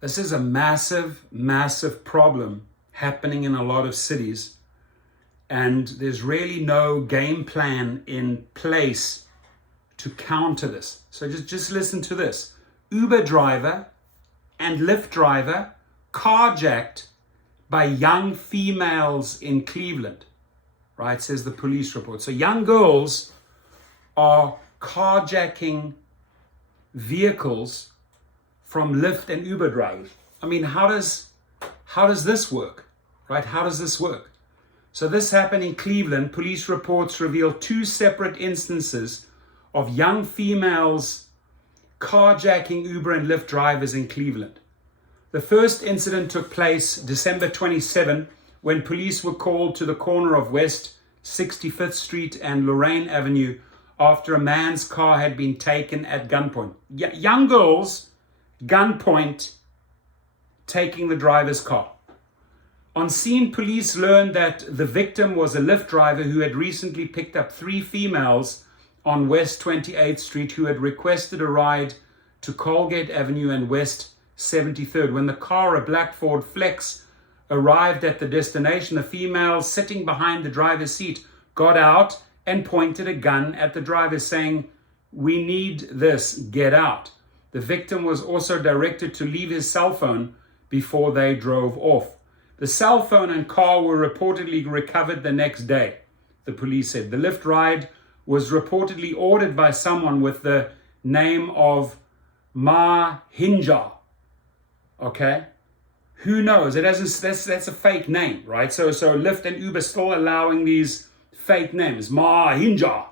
This is a massive, massive problem happening in a lot of cities. And there's really no game plan in place to counter this. So just listen to this. Uber driver and Lyft driver carjacked by young females in Cleveland, right, says the police report. So young girls are carjacking vehicles from Lyft and Uber drivers. I mean, how does this work, right? How does this work? So this happened in Cleveland. Police reports reveal 2 separate instances of young females carjacking Uber and Lyft drivers in Cleveland. The first incident took place December 27 when police were called to the corner of West 65th Street and Lorraine Avenue after a man's car had been taken at gunpoint. Young girls, gunpoint, taking the driver's car. On scene, police learned that the victim was a Lyft driver who had recently picked up 3 females on West 28th Street who had requested a ride to Colgate Avenue and West 73rd. When the car, a black Ford Flex, arrived at the destination, the female sitting behind the driver's seat got out and pointed a gun at the driver, saying, "We need this, get out." The victim was also directed to leave his cell phone before they drove off. The cell phone and car were reportedly recovered the next day, the police said. The Lyft ride was reportedly ordered by someone with the name of Mahinja. Okay? Who knows? That's a fake name, right? So Lyft and Uber still allowing these fake names. Mahinja.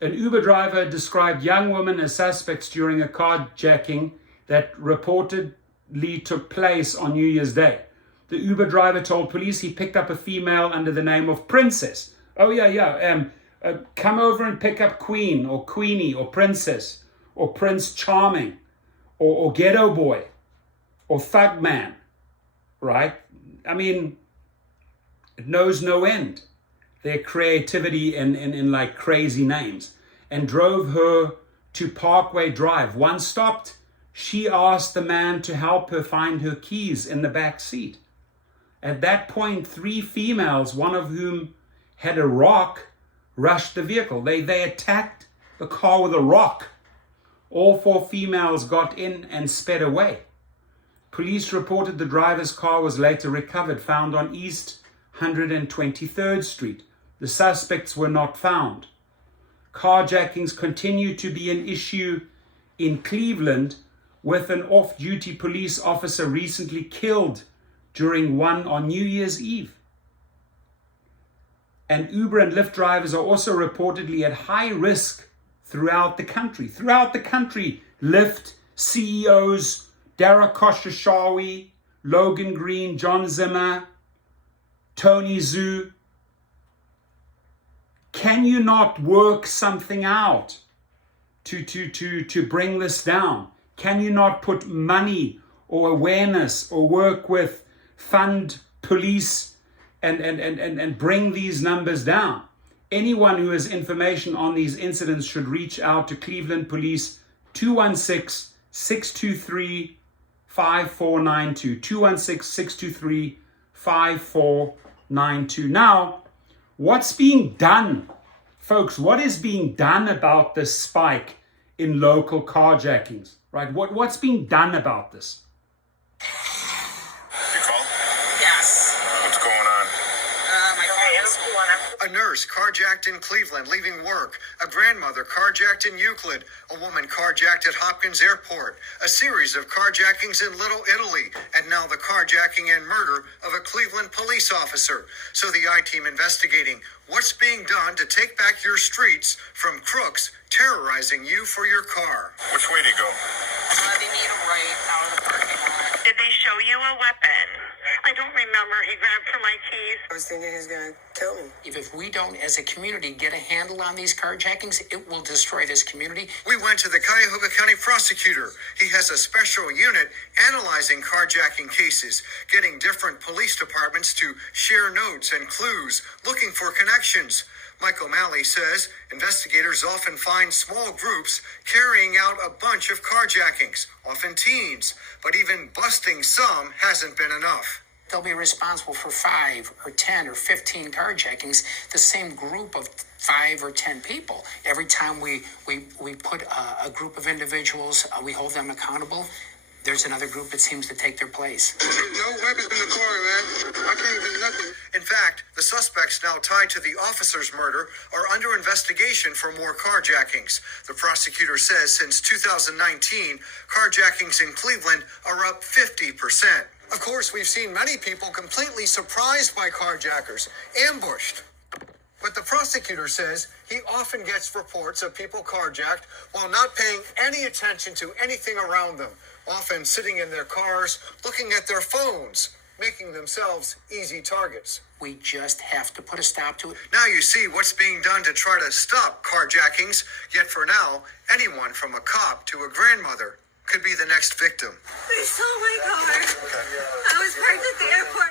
An Uber driver described young women as suspects during a carjacking that reportedly took place on New Year's Day. The Uber driver told police he picked up a female under the name of Princess. Oh, yeah. Come over and pick up Queen or Queenie or Princess or Prince Charming or Ghetto Boy or Thug Man, right? I mean, it knows no end. Their creativity in like crazy names, and drove her to Parkway Drive. Once stopped, she asked the man to help her find her keys in the back seat. At that point, 3 females, one of whom had a rock, rushed the vehicle. They attacked the car with a rock. All 4 females got in and sped away. Police reported the driver's car was later recovered, found on East 123rd Street. The suspects were not found. Carjackings continue to be an issue in Cleveland, with an off-duty police officer recently killed during one on New Year's Eve. And Uber and Lyft drivers are also reportedly at high risk throughout the country. Throughout the country, Lyft CEOs Dara Khosrowshahi, Logan Green, John Zimmer, Tony Zhu. Can you not work something out to bring this down? Can you not put money or awareness or work with fund police and bring these numbers down? Anyone who has information on these incidents should reach out to Cleveland Police 216-623-5492. 216-623-5492. Now, what's being done, folks? What is being done about this spike in local carjackings, right? What's being done about this? You call? Yes. What's going on? My car was pulling up. A nurse carjacked in Cleveland leaving work. A grandmother carjacked in Euclid. A woman carjacked at Hopkins Airport. A series of carjackings in Little Italy. And now the carjacking and murder of a Cleveland police officer. So the I-team investigating what's being done to take back your streets from crooks terrorizing you for your car. Which way to go? They need a right out of the parking lot. Did they show you a weapon? I don't remember. He grabbed for my keys. I was thinking he was going to kill me. If we don't, as a community, get a handle on these carjackings, it will destroy this community. We went to the Cuyahoga County prosecutor. He has a special unit analyzing carjacking cases, getting different police departments to share notes and clues, looking for connections. Mike O'Malley says investigators often find small groups carrying out a bunch of carjackings, often teens, but even busting some hasn't been enough. They'll be responsible for 5 or 10 or 15 carjackings, the same group of 5 or 10 people. Every time we put a group of individuals, we hold them accountable, there's another group that seems to take their place. No weapons in the car, man. I can't do nothing. In fact, the suspects now tied to the officer's murder are under investigation for more carjackings. The prosecutor says since 2019, carjackings in Cleveland are up 50%. Of course, we've seen many people completely surprised by carjackers, ambushed. But the prosecutor says he often gets reports of people carjacked while not paying any attention to anything around them, often sitting in their cars, looking at their phones, making themselves easy targets. We just have to put a stop to it. Now you see what's being done to try to stop carjackings, yet for now, anyone from a cop to a grandmother could be the next victim. They stole my car. I was parked at the airport.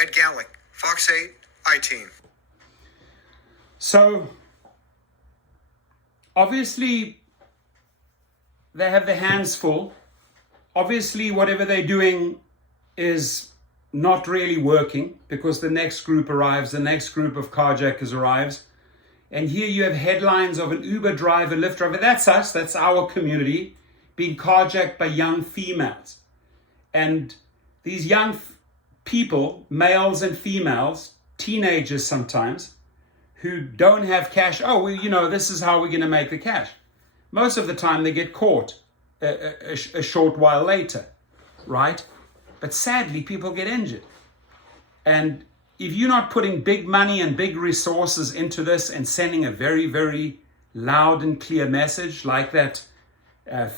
Ed Gallick, Fox 8, I-Team. So, obviously, they have their hands full. Obviously, whatever they're doing is not really working because the next group arrives, the next group of carjackers arrives. And here you have headlines of an Uber driver, Lyft driver. That's us, that's our community, being carjacked by young females. And these young people, males and females, teenagers sometimes, who don't have cash. Oh, well, this is how we're going to make the cash. Most of the time they get caught a short while later, right? But sadly, people get injured. And if you're not putting big money and big resources into this and sending a very, very loud and clear message like that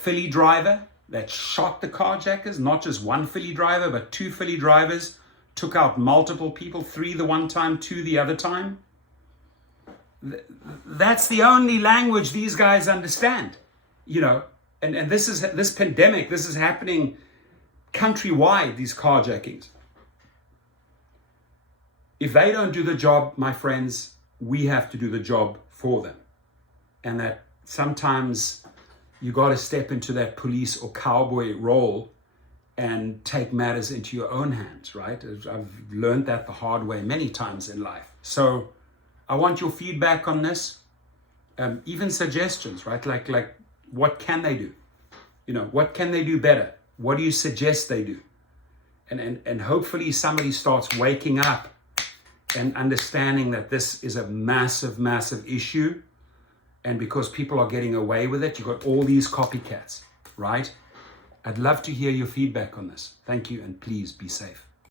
Philly driver that shot the carjackers, not just one Philly driver, but 2 Philly drivers, took out multiple people, 3 the one time, 2 the other time. That's the only language these guys understand, and this pandemic, this is happening countrywide, these carjackings. If they don't do the job, my friends, we have to do the job for them. And that sometimes you got to step into that police or cowboy role and take matters into your own hands, right? I've learned that the hard way many times in life. So I want your feedback on this, even suggestions, right? Like what can they do? What can they do better? What do you suggest they do? And hopefully somebody starts waking up and understanding that this is a massive, massive issue. And because people are getting away with it, you've got all these copycats, right? I'd love to hear your feedback on this. Thank you, and please be safe.